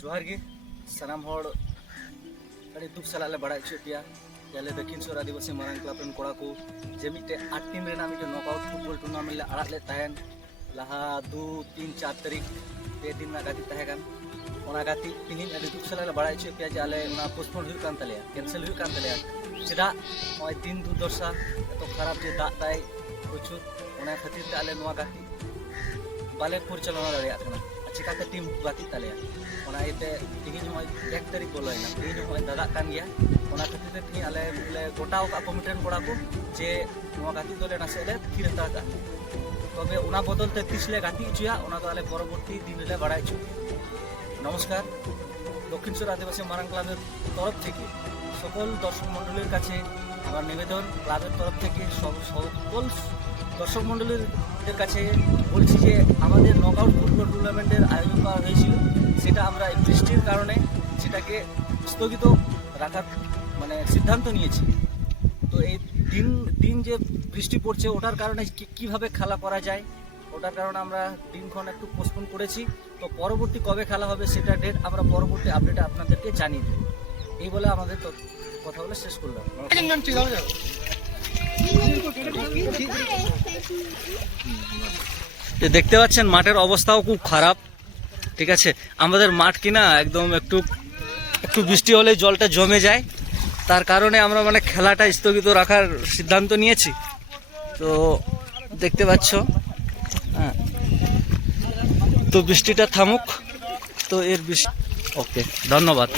जोहार गे सानाम हर अड़ी दुख साला बड़ा चो पे याले दक्षिण सोर आदिवासी मारांग क्लब रन कोड़ा को जे मिटे 8 टीम रेना मिटे नॉकआउट फुटबॉल टूर्नामेंट ले आड़ाग ले तहन लहा 2 3 4 तारीख पे दिन ना गाती तहगन ओना गाती तिहिन अड़ी दुख साला बड़ा चो पे जाले ओना पोस्टपोन हुई कान तले कैंसिल हुई कान तले चेदा ओय 3 2 दर्शा तो खराब जे दाग ताई प्रचुर ओना खातिर ते आले नोआ गाती बाले परिचालना दाड़िया कना चिकाते टीम गाती तले ओना इते तिहिन होय 1 तारीख बोलायना तिहिन होय दादा कान गया ओना खातिर ते तिहिन आले बोले गोटाव का कमिटन कोड़ा को जे नोआ गाती दोले नासे ले थिर ताका तबे ओना बदल ते 30 ले गाती चुया ओना तो आले परवर्ती दिन ले बाड़ाय छु नमस्कार दक्षिण सोर आदिवासी मारांग क्लाবের তরফ থেকে সকল দর্শক মণ্ডলীর কাছে আমার নিবেদন ক্লাবের তরফ থেকে সকল দর্শক মণ্ডলীর কাছে বলছি যে আমাদের নকআউট ফুটবল টুর্নামেন্টের আয়োজন করা হয়েছিল সেটা আমরা বৃষ্টির কারণে সেটাকে স্থগিত রাখার মানে সিদ্ধান্ত নিয়েছি তো এই দিন যে বৃষ্টি পড়ছে ওটার কারণে কিভাবে খেলা করা যায় ওটার কারণে আমরা দিনক্ষণ একটু পোস্টপোন করেছি তো পরবর্তী কবে খেলা হবে সেটা ডেট আমরা পরবর্তী আপডেটে আপনাদেরকে জানিয়ে দেব এই বলে আমাদের কথা বলে শেষ করলাম দেখতে পাচ্ছেন মাঠের অবস্থাও খুব খারাপ ঠিক আছে আমাদের মাঠ কিনা একদম একটু বৃষ্টি হলে জলটা জমে যায় তার কারণে আমরা মানে খেলাটা স্থগিত রাখার সিদ্ধান্ত নিয়েছি তো দেখতে পাচ্ছ হ্যাঁ তো বৃষ্টিটা থামুক তো এর বৃষ্টি ওকে ধন্যবাদ।